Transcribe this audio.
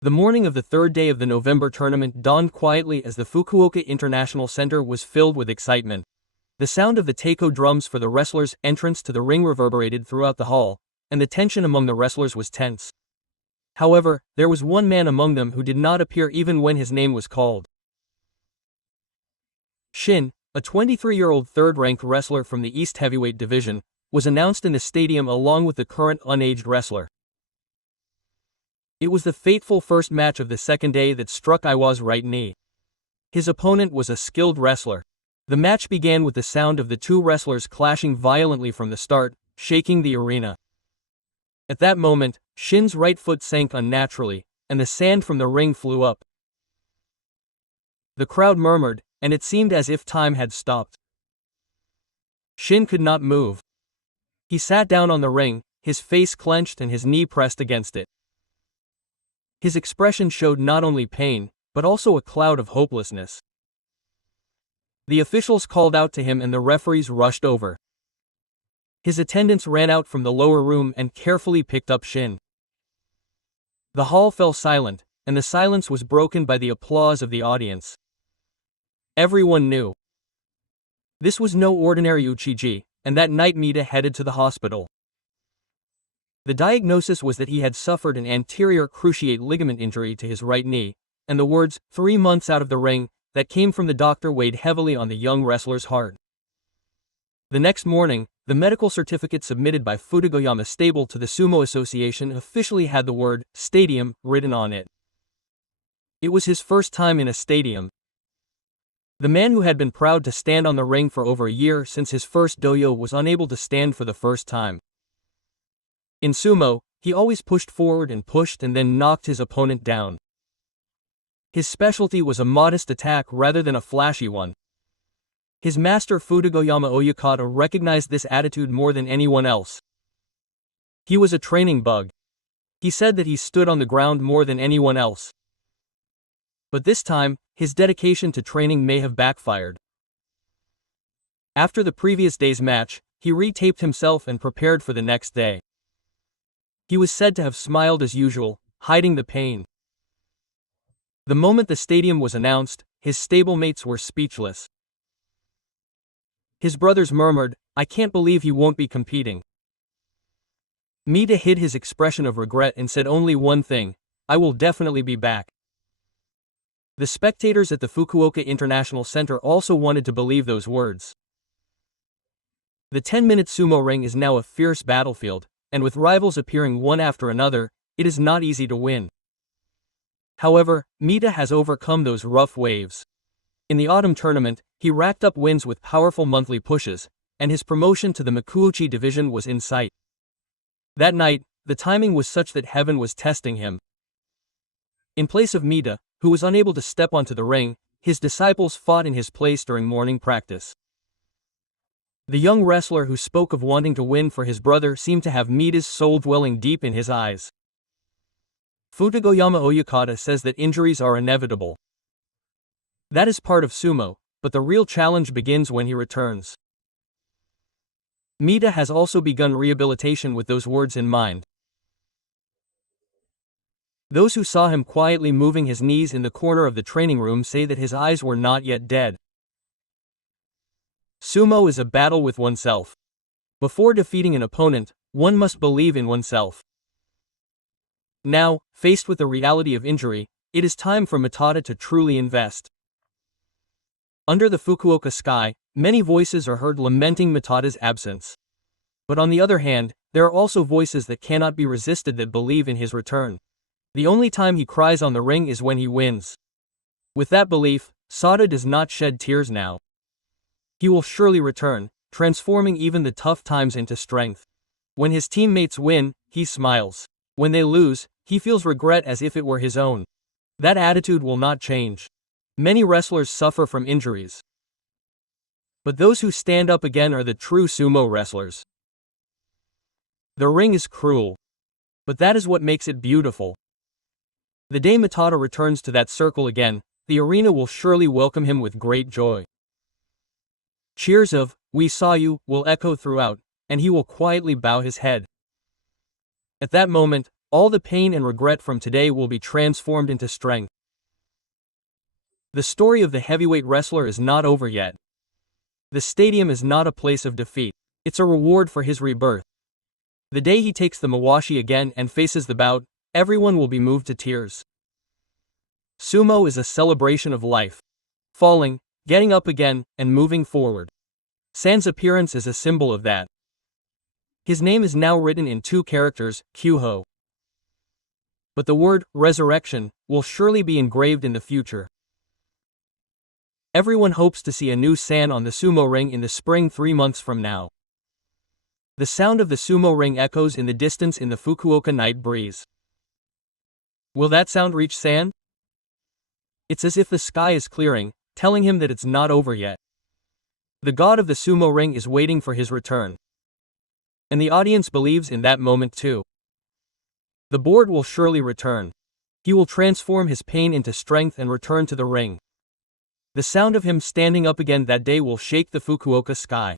The morning of the third day of the November tournament dawned quietly as the Fukuoka International Center was filled with excitement. The sound of the taiko drums for the wrestlers' entrance to the ring reverberated throughout the hall, and the tension among the wrestlers was tense. However, there was one man among them who did not appear even when his name was called. Shin, a 23-year-old third-ranked wrestler from the East Heavyweight Division, was announced in the stadium along with the current unaged wrestler. It was the fateful first match of the second day that struck Iwa's right knee. His opponent was a skilled wrestler. The match began with the sound of the two wrestlers clashing violently from the start, shaking the arena. At that moment, Shin's right foot sank unnaturally, and the sand from the ring flew up. The crowd murmured, and it seemed as if time had stopped. Shin could not move. He sat down on the ring, his face clenched and his knee pressed against it. His expression showed not only pain, but also a cloud of hopelessness. The officials called out to him and the referees rushed over. His attendants ran out from the lower room and carefully picked up Shin. The hall fell silent, and the silence was broken by the applause of the audience. Everyone knew this was no ordinary Uchiji, and that night Mita headed to the hospital. The diagnosis was that he had suffered an anterior cruciate ligament injury to his right knee, and the words, 3 months out of the ring, that came from the doctor weighed heavily on the young wrestler's heart. The next morning, the medical certificate submitted by Futogoyama Stable to the Sumo Association officially had the word, stadium, written on it. It was his first time in a stadium. The man who had been proud to stand on the ring for over a year since his first dojo was unable to stand for the first time. In sumo, he always pushed forward and pushed and then knocked his opponent down. His specialty was a modest attack rather than a flashy one. His master Futogoyama Oyakata recognized this attitude more than anyone else. He was a training bug. He said that he stood on the ground more than anyone else. But this time, his dedication to training may have backfired. After the previous day's match, he retaped himself and prepared for the next day. He was said to have smiled as usual, hiding the pain. The moment the stadium was announced, his stablemates were speechless. His brothers murmured, "I can't believe he won't be competing." Mita hid his expression of regret and said only one thing, "I will definitely be back." The spectators at the Fukuoka International Center also wanted to believe those words. The 10-minute sumo ring is now a fierce battlefield, and with rivals appearing one after another, it is not easy to win. However, Mita has overcome those rough waves. In the autumn tournament, he racked up wins with powerful monthly pushes, and his promotion to the Makuuchi division was in sight. That night, the timing was such that heaven was testing him. In place of Mita, who was unable to step onto the ring, his disciples fought in his place during morning practice. The young wrestler who spoke of wanting to win for his brother seemed to have Mita's soul dwelling deep in his eyes. Futogoyama Oyakata says that injuries are inevitable. That is part of sumo, but the real challenge begins when he returns. Mita has also begun rehabilitation with those words in mind. Those who saw him quietly moving his knees in the corner of the training room say that his eyes were not yet dead. Sumo is a battle with oneself. Before defeating an opponent, one must believe in oneself. Now, faced with the reality of injury, it is time for Matada to truly invest. Under the Fukuoka sky, many voices are heard lamenting Matada's absence. But on the other hand, there are also voices that cannot be resisted that believe in his return. The only time he cries on the ring is when he wins. With that belief, Sada does not shed tears now. He will surely return, transforming even the tough times into strength. When his teammates win, he smiles. When they lose, he feels regret as if it were his own. That attitude will not change. Many wrestlers suffer from injuries. But those who stand up again are the true sumo wrestlers. The ring is cruel. But that is what makes it beautiful. The day Matada returns to that circle again, the arena will surely welcome him with great joy. Cheers of, "We saw you," will echo throughout, and he will quietly bow his head. At that moment, All the pain and regret from today will be transformed into strength. The story of the heavyweight wrestler is not over yet. The stadium is not a place of defeat. It's a reward for his rebirth. The day he takes the mawashi again and faces the bout, everyone will be moved to tears. Sumo is a celebration of life. Falling, getting up again, and moving forward. San's appearance is a symbol of that. His name is now written in 2 characters, Kyuho. But the word, resurrection, will surely be engraved in the future. Everyone hopes to see a new San on the sumo ring in the spring 3 months from now. The sound of the sumo ring echoes in the distance in the Fukuoka night breeze. Will that sound reach San? It's as if the sky is clearing, telling him that it's not over yet. The god of the sumo ring is waiting for his return. And the audience believes in that moment too. The board will surely return. He will transform his pain into strength and return to the ring. The sound of him standing up again that day will shake the Fukuoka sky.